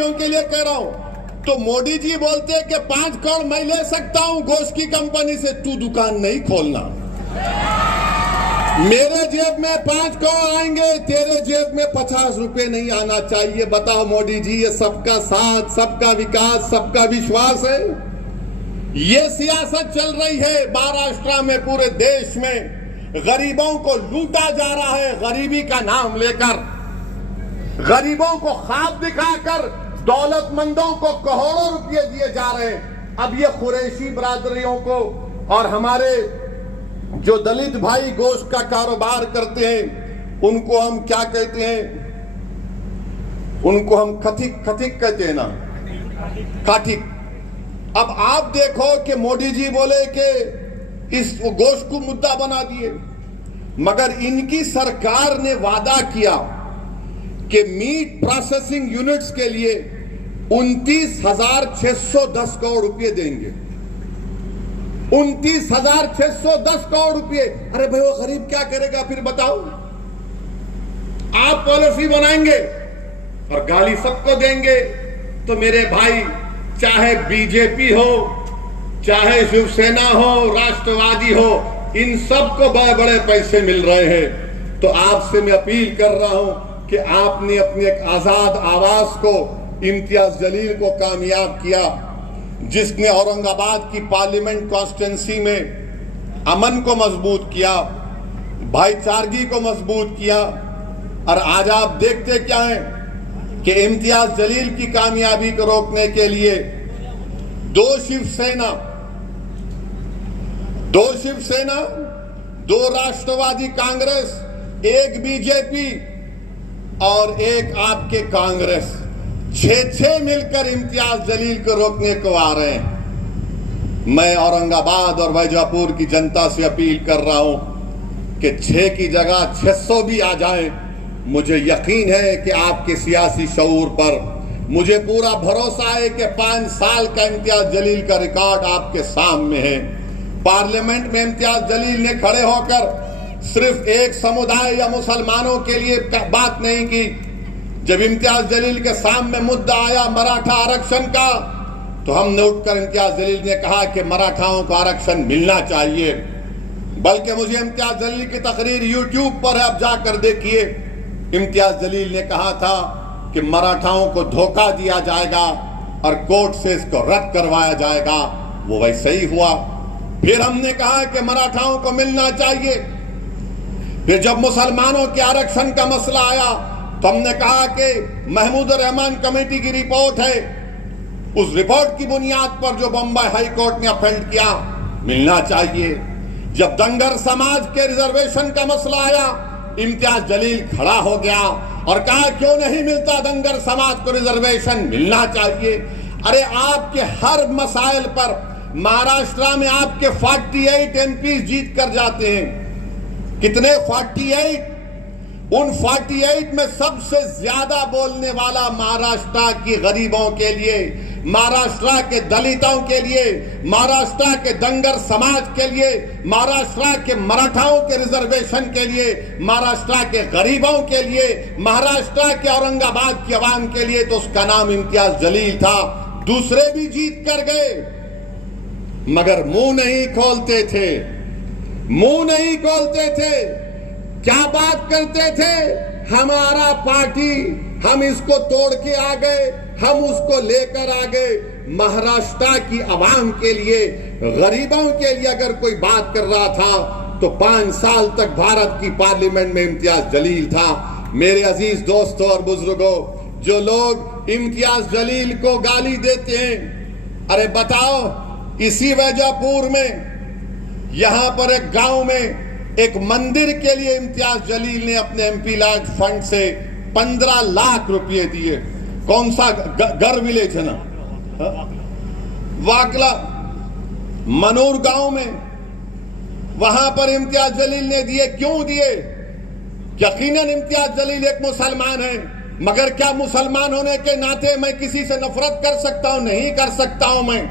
भाइयों के लिए कह रहा हूं। तो मोदी जी बोलते हैं कि 5 करोड़ मैं ले सकता हूं गोश्त की कंपनी से, तू दुकान नहीं खोलना। मेरे जेब में 5 करोड़ आएंगे, तेरे जेब में 50 रुपए नहीं आना चाहिए। बताओ मोदी जी, ये सबका साथ, सबका विकास, सबका विश्वास है? ये सियासत चल रही है महाराष्ट्र में, पूरे देश में गरीबों को लूटा जा रहा है। गरीबी का नाम लेकर, गरीबों को ख्वाब दिखाकर दौलतमंदों को करोड़ों रुपए दिए जा रहे हैं। अब ये कुरैशी बरादरियों को और हमारे जो दलित भाई गोश्त का कारोबार करते हैं, उनको हम क्या कहते हैं? उनको हम खथिक कहते हैं ना, काठिक। अब आप देखो कि मोदी जी बोले कि इस गोश्त को मुद्दा बना दिए, मगर इनकी सरकार ने वादा किया कि मीट प्रोसेसिंग यूनिट्स के लिए 29,610 करोड़ रुपए देंगे। 29,610 करोड़ रुपए। अरे भाई, वो गरीब क्या करेगा फिर बताओ? आप पॉलिसी बनाएंगे और गाली सबको देंगे। तो मेरे भाई, चाहे बीजेपी हो, चाहे शिवसेना हो, राष्ट्रवादी हो, इन सबको बड़े बड़े पैसे मिल रहे हैं। तो आपसे मैं अपील कर रहा हूं कि आपने अपनी एक आजाद आवाज को, इम्तियाज जलील को कामयाब किया, जिसने औरंगाबाद की पार्लियामेंट कॉन्स्टिट्यूंसी में अमन को मजबूत किया, भाईचारगी को मजबूत किया। और आज आप देखते क्या है कि इम्तियाज जलील की कामयाबी को रोकने के लिए दो शिवसेना, दो राष्ट्रवादी कांग्रेस, एक बीजेपी और एक आपके कांग्रेस, 6 मिलकर इम्तियाज जलील को रोकने को आ रहे हैं। मैं औरंगाबाद और वैजापुर की जनता से अपील कर रहा हूं कि 6 की जगह 600 भी आ जाए। मुझे यकीन है कि आपके सियासी शऊर पर मुझे पूरा भरोसा है कि 5 साल का इम्तियाज जलील का रिकॉर्ड आपके सामने है। पार्लियामेंट में इम्तियाज जलील ने खड़े होकर सिर्फ एक समुदाय या मुसलमानों के लिए बात नहीं की। जब इम्तियाज जलील के सामने मुद्दा आया मराठा आरक्षण का, तो हमने उठकर इम्तियाज जलील ने कहा कि मराठाओं को आरक्षण मिलना चाहिए। बल्कि मुझे इम्तियाज जलील की तकरीर यूट्यूब पर है, अब जाकर देखिए। इम्तियाज जलील ने कहा था कि मराठाओं को धोखा दिया जाएगा और कोर्ट से इसको रद्द करवाया जाएगा। वो वैसे ही हुआ। फिर हमने कहा कि मराठाओं को मिलना चाहिए। फिर जब मुसलमानों के आरक्षण का मसला आया, तो हमने कहा कि महमूद रहमान कमेटी की रिपोर्ट है, उस रिपोर्ट की बुनियाद पर जो बम्बई हाई कोर्ट ने अपील किया, मिलना चाहिए। जब धनगर समाज के रिजर्वेशन का मसला आया, इम्तियाज जलील खड़ा हो गया और कहा क्यों नहीं मिलता धनगर समाज को रिजर्वेशन, मिलना चाहिए। अरे आपके हर मसाइल पर महाराष्ट्र में आपके 48 एमपी जीत कर जाते हैं। कितने? 48। उन 48 में सबसे ज्यादा बोलने वाला महाराष्ट्र के गरीबों के लिए, महाराष्ट्र के दलितों के लिए, महाराष्ट्र के धनगर समाज के लिए, महाराष्ट्र के मराठाओं के रिजर्वेशन के लिए, महाराष्ट्र के गरीबों के लिए, महाराष्ट्र के औरंगाबाद की आवाम के लिए, तो उसका नाम इम्तियाज जलील था। दूसरे भी जीत कर गए, मगर मुंह नहीं खोलते थे, मुंह नहीं खोलते थे। क्या बात करते थे? हमारा पार्टी, हम इसको तोड़ के आ गए, हम उसको लेकर आ गए। महाराष्ट्र की आवाम के लिए, गरीबों के लिए अगर कोई बात कर रहा था, तो 5 साल तक भारत की पार्लियामेंट में इम्तियाज जलील था। मेरे अजीज दोस्तों और बुजुर्गों, जो लोग इम्तियाज जलील को गाली देते हैं, अरे बताओ, इसी वैजापुर में, यहां पर एक गांव में एक मंदिर के लिए इम्तियाज जलील ने अपने एमपी लाइट फंड से 15 लाख रुपए दिए। कौन सा घर विलेज है ना, वाकला मनूर गांव में, वहां पर इम्तियाज जलील ने दिए। क्यों दिए? यकीनन इम्तियाज जलील एक मुसलमान है, मगर क्या मुसलमान होने के नाते मैं किसी से नफरत कर सकता हूं? नहीं कर सकता हूं। मैं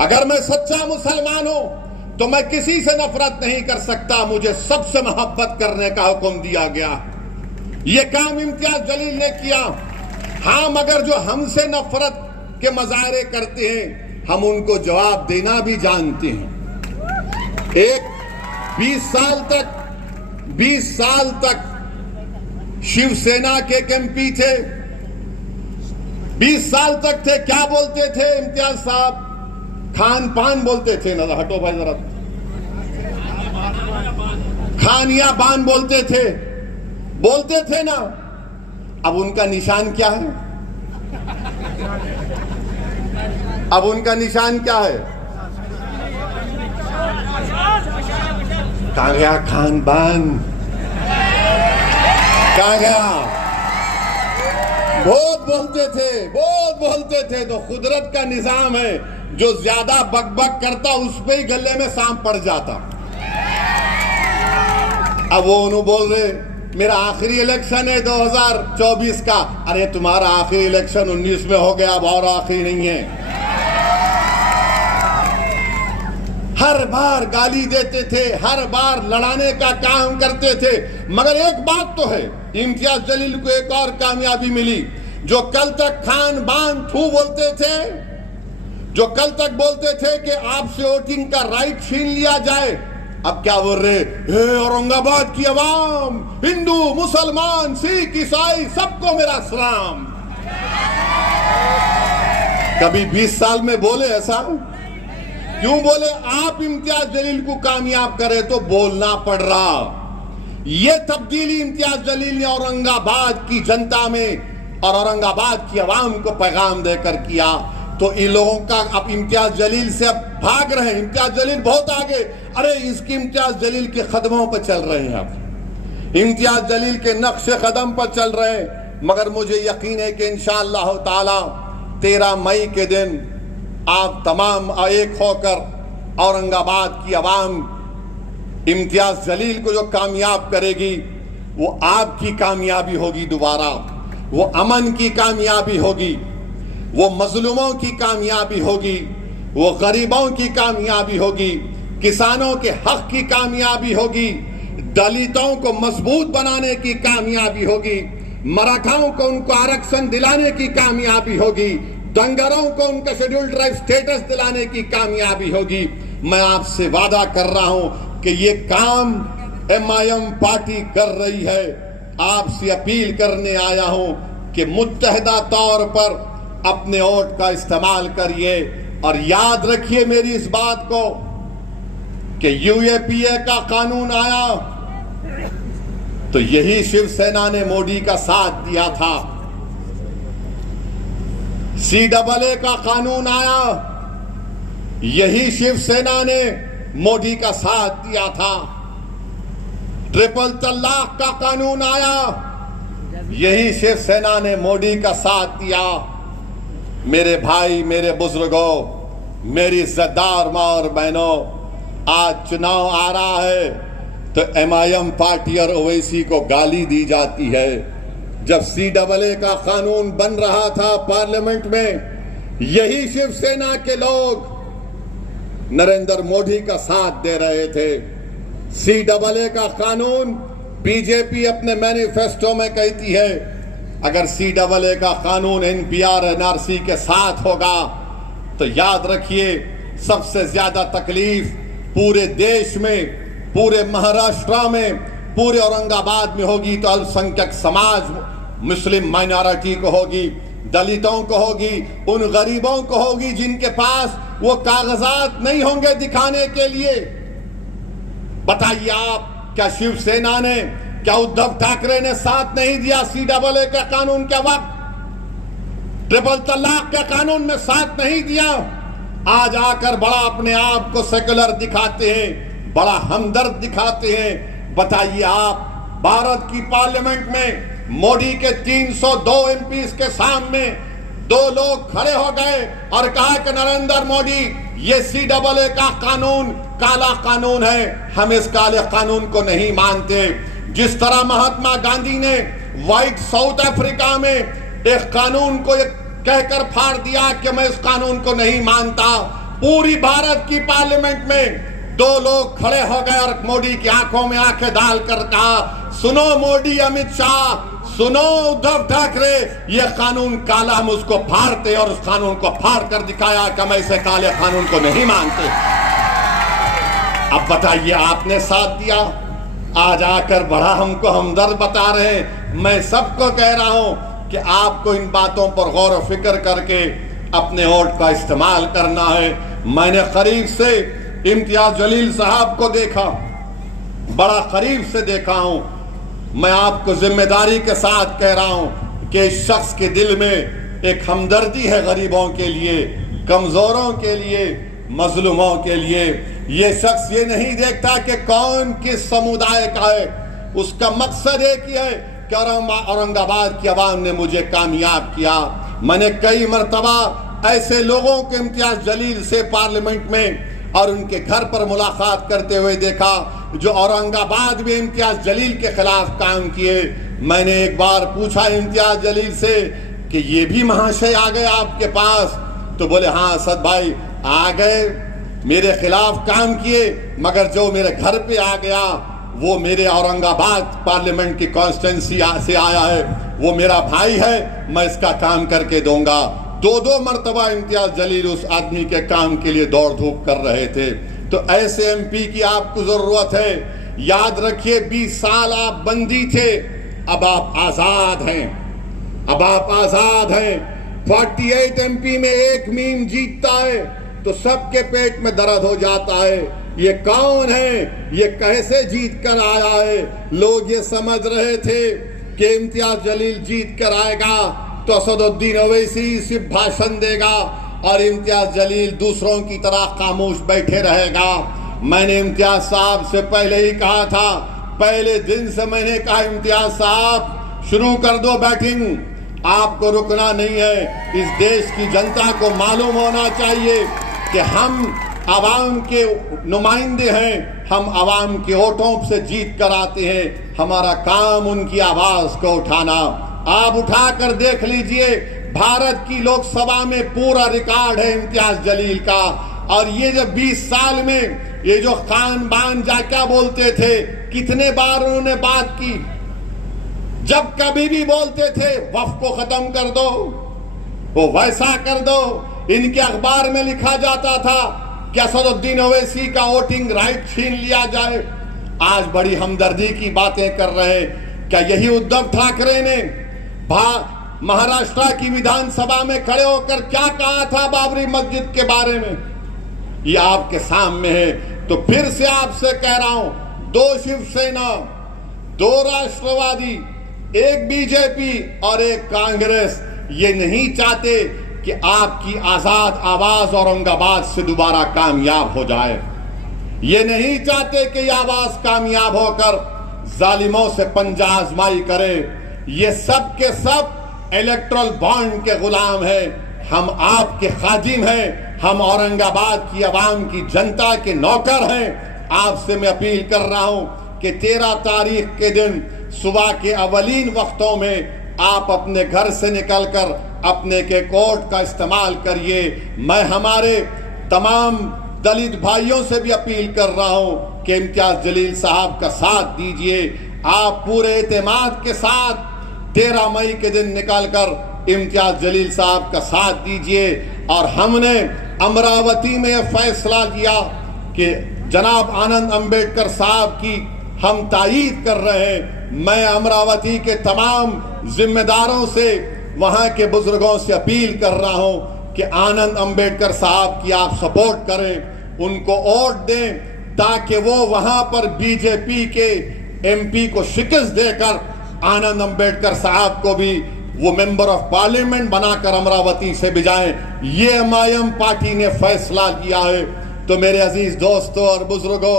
अगर मैं सच्चा मुसलमान हूं तो मैं किसी से नफरत नहीं कर सकता। मुझे सबसे मोहब्बत करने का हुक्म दिया गया। यह काम इम्तियाज जलील ने किया। हाँ, मगर जो हमसे नफरत के मजारे करते हैं हम उनको जवाब देना भी जानते हैं। एक 20 साल तक शिवसेना के एमपी थे, 20 साल तक थे। क्या बोलते थे इम्तियाज साहब? खान पान बोलते थे ना, हटो भाई जरा, खानिया बान बोलते थे ना। अब उनका निशान क्या है? अब उनका निशान क्या है? कहां गया खान बान? कहां गया? बहुत बोलते थे। तो कुदरत का निजाम है, जो ज्यादा बकबक करता उस पे ही गले में सांप पड़ जाता। अब वो उन्होंने बोल रहे मेरा आखिरी इलेक्शन है 2024 का। अरे तुम्हारा आखिरी इलेक्शन 19 में हो गया, अब और आखिरी नहीं है। हर बार गाली देते थे, हर बार लड़ाने का काम करते थे। मगर एक बात तो है, इम्तियाज जलील को एक और कामयाबी मिली। जो कल तक खान बान थू बोलते थे, जो कल तक बोलते थे कि आपसे वोटिंग का राइट छीन लिया जाए, अब क्या बोल रहे? हे औरंगाबाद की आवाम, हिंदू मुसलमान सिख ईसाई सबको मेरा सलाम। कभी 20 साल में बोले ऐसा? क्यों बोले? आप इम्तियाज जलील को कामयाब करे तो बोलना पड़ रहा। ये तब्दीली इम्तियाज जलील ने औरंगाबाद की जनता में और औरंगाबाद की आवाम को पैगाम देकर किया। तो इन लोगों का अब इम्तियाज जलील से अब भाग रहे हैं। इम्तियाज जलील बहुत आगे, अरे इसकी इम्तियाज जलील के कदमों पर चल रहे हैं, अब इम्तियाज जलील के नक्शे कदम पर चल रहे हैं। मगर मुझे यकीन है कि इंशाअल्लाह ताला 13 मई के दिन आप तमाम एक होकर औरंगाबाद की आवाम इम्तियाज जलील को जो कामयाब करेगी वो आपकी कामयाबी होगी। दोबारा वो अमन की कामयाबी होगी, वो मजलूमों की कामयाबी होगी, वो गरीबों की कामयाबी होगी, किसानों के हक की कामयाबी होगी, दलितों को मजबूत बनाने की कामयाबी होगी, मराठाओं को उनको आरक्षण दिलाने की कामयाबी होगी, दंगरों को उनका शेड्यूल ट्राइब स्टेटस दिलाने की कामयाबी होगी। मैं आपसे वादा कर रहा हूं कि ये काम MIM पार्टी कर रही है। आपसे अपील करने आया हूं कि मुत्तहिदा तौर पर अपने वोट का इस्तेमाल करिए। और याद रखिए मेरी इस बात को कि UAPA का कानून आया तो यही शिवसेना ने मोदी का साथ दिया था। CAA का कानून आया, यही शिवसेना ने मोदी का साथ दिया था। ट्रिपल तलाक का कानून आया, यही शिवसेना ने मोदी का साथ दिया। मेरे भाई, मेरे बुजुर्गों, मेरी इज्जतदार मां और बहनों, आज चुनाव आ रहा है तो MIM पार्टी और ओवैसी को गाली दी जाती है। जब CAA का कानून बन रहा था पार्लियामेंट में, यही शिवसेना के लोग नरेंद्र मोदी का साथ दे रहे थे। CAA का कानून बीजेपी अपने मैनिफेस्टो में कहती है अगर CAA का कानून NPR NRC के साथ होगा तो याद रखिए सबसे ज्यादा तकलीफ पूरे देश में, पूरे महाराष्ट्र में, पूरे औरंगाबाद में होगी तो अल्पसंख्यक समाज, मुस्लिम माइनॉरिटी को होगी, दलितों को होगी, उन गरीबों को होगी जिनके पास वो कागजात नहीं होंगे दिखाने के लिए। बताइए आप, क्या शिवसेना ने, क्या उद्धव ठाकरे ने साथ नहीं दिया CAA का कानून के वक्त? ट्रिपल तलाक का कानून में साथ नहीं दिया। आज आकर बड़ा अपने आप को सेकुलर दिखाते हैं, बड़ा हमदर्द दिखाते हैं। बताइए आप, भारत की पार्लियामेंट में मोदी के 302 MPs के सामने 2 लोग खड़े हो गए और कहा कि नरेंद्र मोदी ये CAA का कानून काला कानून है, हम इस काले कानून को नहीं मानते। जिस तरह महात्मा गांधी ने व्हाइट साउथ अफ्रीका में एक कानून को कहकर फाड़ दिया कि मैं इस कानून को नहीं मानता, पूरी भारत की पार्लियामेंट में 2 लोग खड़े हो गए और मोदी की आंखों में आंखें डालकर कहा, सुनो मोदी अमित शाह, सुनो उद्धव ठाकरे, ये कानून काला, हम उसको फाड़ते और उस कानून को फाड़ कर दिखाया कि हम ऐसे काले कानून को नहीं मानते। अब बताइए, आपने साथ दिया, आज आकर बड़ा हमको हमदर्द बता रहे हैं। मैं सबको कह रहा हूं कि आपको इन बातों पर गौर और फिक्र करके अपने वोट का इस्तेमाल करना है। मैंने करीब से इम्तियाज जलील साहब को देखा, बड़ा करीब से देखा हूं। मैं आपको जिम्मेदारी के साथ कह रहा हूं कि इस शख्स के दिल में एक हमदर्दी है गरीबों के लिए, कमजोरों के लिए, मजलूमों के लिए। ये शख्स ये नहीं देखता कि कौन किस समुदाय का है, उसका मकसद एक ही है कि औरंगाबाद की आवाम ने मुझे कामयाब किया। मैंने कई मरतबा ऐसे लोगों को इम्तियाज जलील से पार्लियामेंट में और उनके घर पर मुलाकात करते हुए देखा जो औरंगाबाद में इम्तियाज जलील के खिलाफ काम किए। मैंने एक बार पूछा इम्तियाज जलील से कि ये भी महाशय आ गए आपके पास? तो बोले हाँ असद भाई आ गए, मेरे खिलाफ काम किए, मगर जो मेरे घर पे आ गया वो मेरे औरंगाबाद पार्लियामेंट की कॉन्स्टिट्यूंसी से आया है, वो मेरा भाई है, मैं इसका काम करके दूंगा। दो मरतबा इम्तियाज जलील उस आदमी के काम के लिए दौड़ धूप कर रहे थे। तो ऐसे एमपी की आपको जरूरत है। याद रखिए 20 साल आप बंदी थे, अब आप आजाद हैं, अब आप आजाद हैं। 48 एमपी में एक मीम जीतता है तो सबके पेट में दर्द हो जाता है। ये कौन है, ये कैसे जीत कर आया है? लोग ये समझ रहे थे कि इम्तियाज जलील जीत कर आएगा तो असदुद्दीन ओवैसी सिर्फ भाषण देगा और इम्तियाज जलील दूसरों की तरह खामोश बैठे रहेगा। मैंने इम्तियाज साहब से पहले ही कहा था, पहले दिन से मैंने कहा इम्तियाज साहब शुरू कर दो बैटिंग, आपको रुकना नहीं है। इस देश की जनता को मालूम होना चाहिए कि हम आवाम के नुमाइंदे हैं, हम आवाम के वोटों से जीत कर आते हैं। हमारा काम उनकी आवाज को उठाना। आप उठा कर देख लीजिए, भारत की लोकसभा में पूरा रिकॉर्ड है इम्तियाज जलील का। और ये जो 20 साल में ये जो खान बान जा क्या बोलते थे, कितने बार उन्होंने बात की। जब कभी भी बोलते थे वफ को खत्म कर दो, वो वैसा कर दो। इनके अखबार में लिखा जाता था कि असदुद्दीन ओवैसी का वोटिंग राइट छीन लिया जाए। आज बड़ी हमदर्दी की बातें कर रहे हैं। क्या यही उद्धव ठाकरे ने महाराष्ट्र की विधानसभा में खड़े होकर क्या कहा था बाबरी मस्जिद के बारे में? ये आपके सामने है। तो फिर से आपसे कह रहा हूं, 2 शिवसेना, 2 राष्ट्रवादी, 1 बीजेपी और 1 कांग्रेस ये नहीं चाहते कि आपकी आजाद आवाज औरंगाबाद से दोबारा कामयाब हो जाए। ये नहीं चाहते कि यह आवाज कामयाब होकर जालिमों से पंजा आजमाई करे। ये सब के सब इलेक्ट्रल बॉन्ड के गुलाम है। हम आपके खादिम हैं, हम औरंगाबाद की आवाम की जनता के नौकर हैं। आपसे मैं अपील कर रहा हूं कि 13 तारीख के दिन सुबह के अवलीन वक्तों में आप अपने घर से निकलकर अपने के कोर्ट का इस्तेमाल करिए। मैं हमारे तमाम दलित भाइयों से भी अपील कर रहा हूं कि इम्तियाज जलील साहब का साथ दीजिए। आप पूरे एतमाद के साथ 13 मई के दिन निकालकर इम्तियाज जलील साहब का साथ दीजिए। और हमने अमरावती में यह फैसला लिया कि जनाब आनंद अंबेडकर साहब की हम तायीद कर रहे हैं। मैं अमरावती के तमाम जिम्मेदारों से, वहां के बुजुर्गों से अपील कर रहा हूं कि आनंद अंबेडकर साहब की आप सपोर्ट करें, उनको वोट दें ताकि वो वहां पर बीजेपी के एमपी को शिकस्त देकर आनंद अंबेडकर साहब को भी वो मेंबर ऑफ पार्लियामेंट बनाकर अमरावती से भिजाएं। ये एमआईएम पार्टी ने फैसला किया है। तो मेरे अजीज दोस्तों और बुजुर्गों,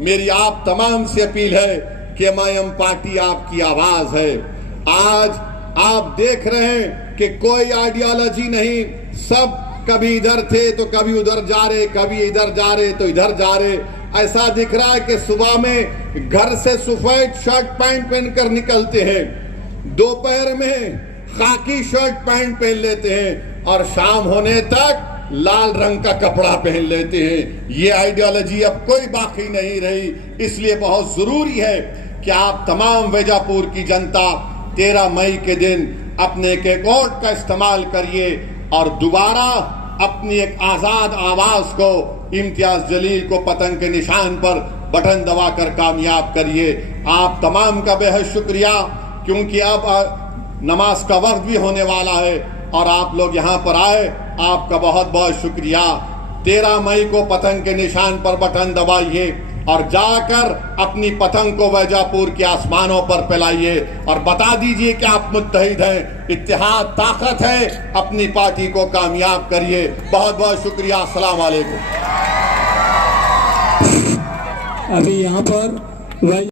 मेरी आप तमाम से अपील है कि एमआईएम पार्टी आपकी आवाज है। आज आप देख रहे हैं कि कोई आइडियोलॉजी नहीं, सब कभी इधर थे तो कभी उधर जा रहे, कभी इधर जा रहे तो इधर जा रहे। ऐसा दिख रहा है कि सुबह में घर से सफेद शर्ट पैंट पहनकर निकलते हैं, दोपहर में खाकी शर्ट पैंट पहन लेते हैं और शाम होने तक लाल रंग का कपड़ा पहन लेते हैं। ये आइडियोलॉजी अब कोई बाकी नहीं रही। इसलिए बहुत जरूरी है कि आप तमाम वैजापुर की जनता 13 मई के दिन अपने के वोट का इस्तेमाल करिए और दोबारा अपनी एक आजाद आवाज को इम्तियाज जलील को पतंग के निशान पर बटन दबाकर कामयाब करिए। आप तमाम का बेहद शुक्रिया, क्योंकि अब नमाज का वक्त भी होने वाला है और आप लोग यहाँ पर आए, आपका बहुत बहुत शुक्रिया। 13 मई को पतंग के निशान पर बटन दबाइए और जाकर अपनी पतंग को वैजापुर के आसमानों पर फैलाइए और बता दीजिए कि आप मुत्तहिद हैं, इत्तेहाद ताकत है, अपनी पार्टी को कामयाब करिए। बहुत बहुत शुक्रिया। अस्सलाम वालेकुम। अभी यहाँ पर